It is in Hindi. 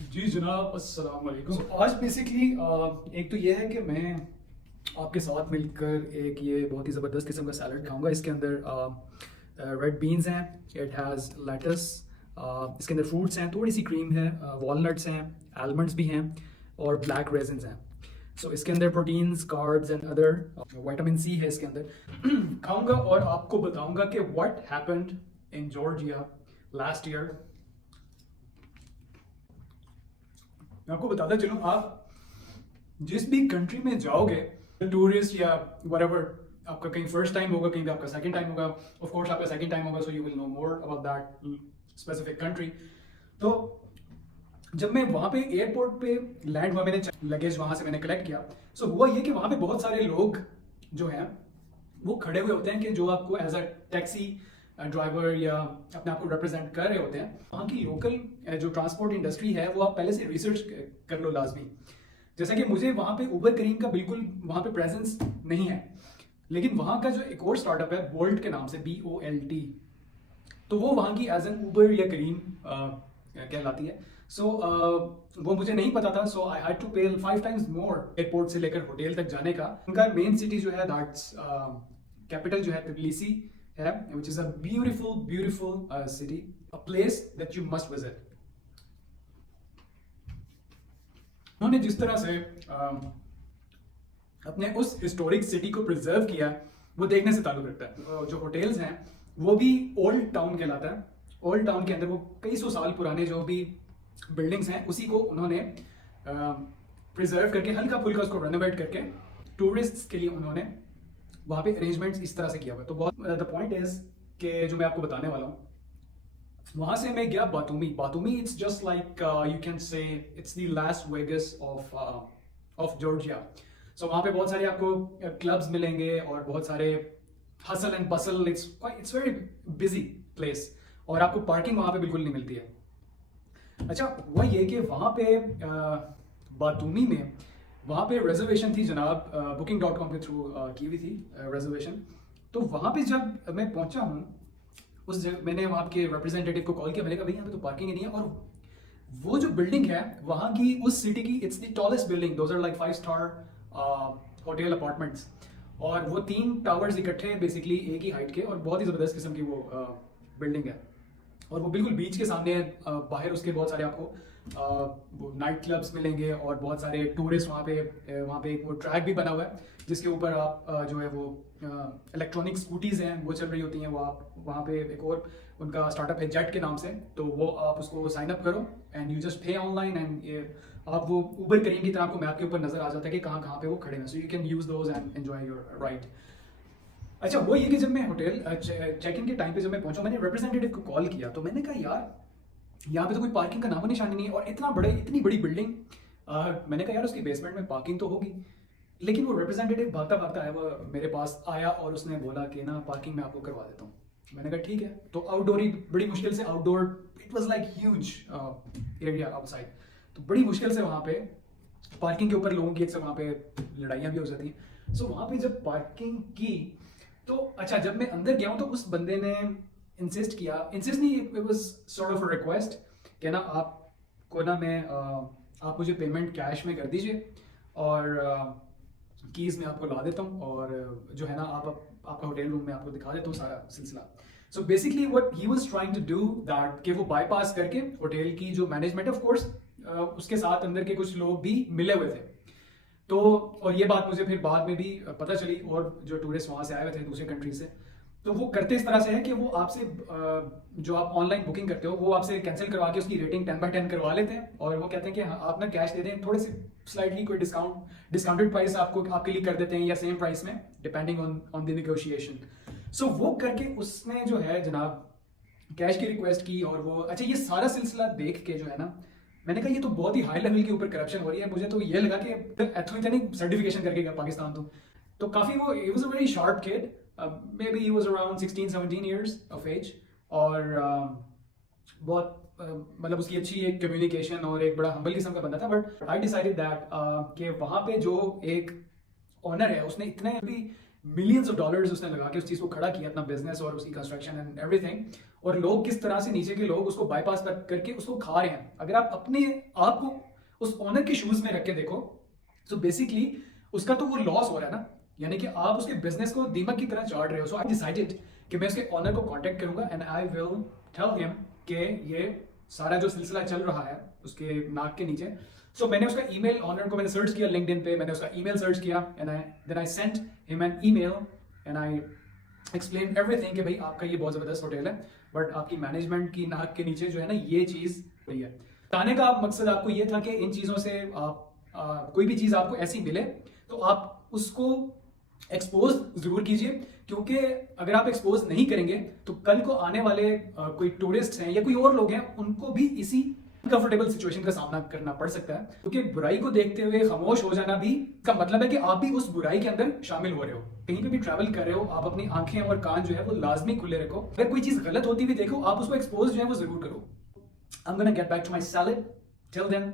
जी जनाब, अस्सलाम वालेकुम। आज बेसिकली एक तो ये है कि मैं आपके साथ मिलकर एक ये बहुत ही ज़बरदस्त किस्म का सैलड खाऊंगा। इसके अंदर रेड बीन्स हैं, इट हैज़ लेटस, इसके अंदर फ्रूट्स हैं, थोड़ी सी क्रीम है, वॉलनट्स हैं, आलमंड्स भी हैं और ब्लैक रेजिन्स हैं। सो इसके अंदर proteins, carbs and other vitamin C है इसके अंदर। खाऊंगा और आपको बताऊंगा कि what happened in Georgia last year. मैं आपको बताता चलूँ, आप जिस भी कंट्री में जाओगे, टूरिस्ट या whatever, आपका कहीं फर्स्ट टाइम होगा, कहीं पे आपका सेकंड टाइम होगा। ऑफ कोर्स आपका सेकंड टाइम होगा, so you will know more about that specific country. तो जब मैं वहाँ पे एयरपोर्ट पे लैंड हुआ, मैंने लगेज वहाँ से मैंने कलेक्ट किया। सो हुआ ये कि वहाँ पे बहुत सारे लोग जो हैं वो खड़े हुए होते हैं कि जो आपको एज अ टैक्सी ड्राइवर या अपने आप को रिप्रेजेंट कर रहे होते हैं। वहाँ की लोकल जो ट्रांसपोर्ट इंडस्ट्री है वो आप पहले से रिसर्च कर लो लाजमी। जैसा कि मुझे वहाँ पे उबर करीम का बिल्कुल वहाँ पे प्रेजेंस नहीं है, लेकिन वहाँ का जो एक और स्टार्टअप है बोल्ट के नाम से, BOLT, तो वो वहाँ की एज एन उबर या करीम कहलाती है। सो वो मुझे नहीं पता था, सो आई हैड टू पे 5 टाइम्स मोर एयरपोर्ट से लेकर होटल तक जाने का। उनका मेन सिटी जो है, दैट्स कैपिटल जो है तबिलिसी है, which is a beautiful beautiful city, a place that you must visit. उन्होंने जिस तरह से अपने उस हिस्टोरिक सिटी को प्रिजर्व किया, वो देखने से ताल्लुक रखता है। जो होटल्स हैं वो भी ओल्ड टाउन कहलाता है। ओल्ड टाउन के अंदर वो कई सौ साल पुराने जो भी बिल्डिंग्स हैं उसी को उन्होंने प्रिजर्व करके हल्का फुल्का उसको रेनोवेट करके टूरिस्ट्स के लिए उन्होंने वहाँ पे अरेंजमेंट्स इस तरह से किया हुआ है। तो बहुत द पॉइंट इज कि जो मैं आपको बताने वाला हूँ, वहां से मैं गया Batumi. Batumi it's just like you can say it's the Las Vegas of Georgia. So वहाँ पे बहुत सारे आपको क्लब्स मिलेंगे और बहुत सारे hustle and Bansal, it's very busy place, और आपको पार्किंग वहाँ पे बिल्कुल नहीं मिलती है। अच्छा, हुआ ये कि वहाँ पे बातूमी में वहाँ पे रिजर्वेशन थी जनाब, booking.com के थ्रू की हुई थी रिजर्वेशन। तो वहाँ पे जब मैं पहुँचा हूँ उस जगह, मैंने वहाँ के रिप्रेजेंटेटिव को कॉल किया, मैंने कहा भाई यहाँ पे तो पार्किंग ही नहीं है। और वो जो बिल्डिंग है वहाँ की, उस सिटी की, it's the tallest building, those are like 5 star hotel apartments, और वो 3 टावर्स इकट्ठे हैं बेसिकली एक ही हाइट के, और बहुत ही ज़बरदस्त किस्म की वो बिल्डिंग है। और वो बिल्कुल बीच के सामने है। बाहर उसके बहुत सारे आपको वो नाइट क्लब्स मिलेंगे और बहुत सारे टूरिस्ट वहाँ पे एक वो ट्रैक भी बना हुआ है जिसके ऊपर आप जो है वो इलेक्ट्रॉनिक स्कूटीज़ हैं वो चल रही होती हैं। वो आप वहाँ पे एक और उनका स्टार्टअप है जेट के नाम से, तो वो आप उसको साइन अप करो एंड यू जस्ट पे ऑनलाइन, एंड आप वो उबर करीम की तरह आपको मैप के ऊपर नजर आ जाता है कि कहाँ कहाँ पे वो खड़े हैं, so you can use those and enjoy your ride. अच्छा, वो ये कि जब मैं होटल चेक इन के टाइम पे जब मैं पहुंचा, मैंने रिप्रेजेंटेटिव को कॉल किया, तो मैंने कहा यार यहाँ पे तो कोई पार्किंग का नामो निशानी नहीं है, और इतनी बड़ी बिल्डिंग। मैंने कहा यार उसकी बेसमेंट में पार्किंग तो होगी। लेकिन वो रिप्रेजेंटेटिव भागता भागता आया, वो मेरे पास आया और उसने बोला कि ना पार्किंग मैं आपको करवा देता हूँ। मैंने कहा ठीक है। तो आउटडोर ही, बड़ी मुश्किल से outdoor, it was like huge area outside, तो बड़ी मुश्किल से वहाँ पे पार्किंग के ऊपर लोगों की अक्सर वहाँ पे लड़ाइयाँ भी हो जाती हैं। सो वहाँ पे जब पार्किंग की, तो अच्छा जब मैं अंदर गया हूँ तो उस बंदे ने इंसिस्ट नहीं, it was sort of a request कि ना आपको ना मैं आप मुझे पेमेंट कैश में कर दीजिए और कीज़ मैं आपको ला देता हूँ, और जो है ना आपका होटल रूम में आपको दिखा देता हूँ सारा सिलसिला। So basically what he was trying to do that, कि वो बाईपास करके होटल की जो मैनेजमेंट, ऑफ कोर्स उसके साथ अंदर के कुछ लोग भी मिले हुए थे। तो और ये बात मुझे फिर बाद में भी पता चली, और जो टूरिस्ट वहाँ से आए हुए थे दूसरे कंट्री से, तो वो करते इस तरह से है कि वो आपसे जो आप ऑनलाइन बुकिंग करते हो वो आपसे कैंसिल करवा के उसकी रेटिंग 10/10 करवा लेते हैं, और वो कहते हैं कि हाँ, आप ना कैश दे दें, थोड़े से स्लाइटली कोई डिस्काउंटेड प्राइस आपके लिए कर देते हैं, या सेम प्राइस में डिपेंडिंग ऑन द नेगोशिएशन। सो वो करके उसने जो है जनाब कैश की रिक्वेस्ट की, और वो अच्छा ये सारा सिलसिला देख के जो है ना, मैंने कहा ये तो बहुत ही हाई लेवल के ऊपर करप्शन हो रही है। मुझे तो ये लगा कि एथनिक सर्टिफिकेशन करके गया पाकिस्तान तो काफ़ी वो, he was a very sharp kid, maybe he was around 16-17 years of age, और बहुत मतलब उसकी अच्छी एक कम्युनिकेशन और एक बड़ा हम्बल किस्म का बंदा था। बट आई डिसाइडेड दैट कि वहाँ पे जो एक ऑनर है उसने इतने भी मिलियंस ऑफ डॉलर्स उसने लगा के उस चीज़ को खड़ा किया, अपना बिजनेस और उसकी कंस्ट्रक्शन एंड एवरीथिंग, और लोग किस तरह से नीचे के लोग उसको बाईपास करके उसको खा रहे हैं। अगर आप अपने आप को उस ऑनर के शूज में रख के देखो तो बेसिकली उसका तो वो लॉस हो रहा है ना, यानी कि आप उसके बिजनेस को दीमक की तरह चाट रहे हो। सो आई डिसाइडेड कि मैं उसके ऑनर को कांटेक्ट करूंगा and I will tell him कि ये सारा जो सिलसिला चल रहा है उसके नाक के नीचे। सो मैंने उसका ईमेल, ऑनर को मैंने सर्च किया लिंक्डइन पे, मैंने उसका ईमेल सर्च किया and then I sent him an email and I explain everything कि भाई आपका ये बहुत ज़बरदस्त होटल है बट आपकी मैनेजमेंट की नाक के नीचे जो है ना ये चीज़ रही है। बताने का मकसद आपको ये था कि इन चीज़ों से कोई भी चीज़ आपको ऐसी मिले तो आप उसको एक्सपोज जरूर कीजिए, क्योंकि अगर आप एक्सपोज नहीं करेंगे तो कल को आने वाले कोई टूरिस्ट हैं या कोई और लोग हैं उनको भी इसी अनकंफर्टेबल सिचुएशन का सामना करना पड़ सकता है। क्योंकि बुराई को देखते हुए खामोश हो जाना भी का मतलब है कि आप भी उस बुराई के अंदर शामिल हो रहे हो। कहीं पे भी ट्रैवल कर रहे हो, आप अपनी आंखें और कान जो है वो लाजमी खुले रखो। अगर कोई चीज गलत होती हुई देखो, आप उसको एक्सपोज जो है वो जरूर करो। I'm gonna get back to my salad. Till then,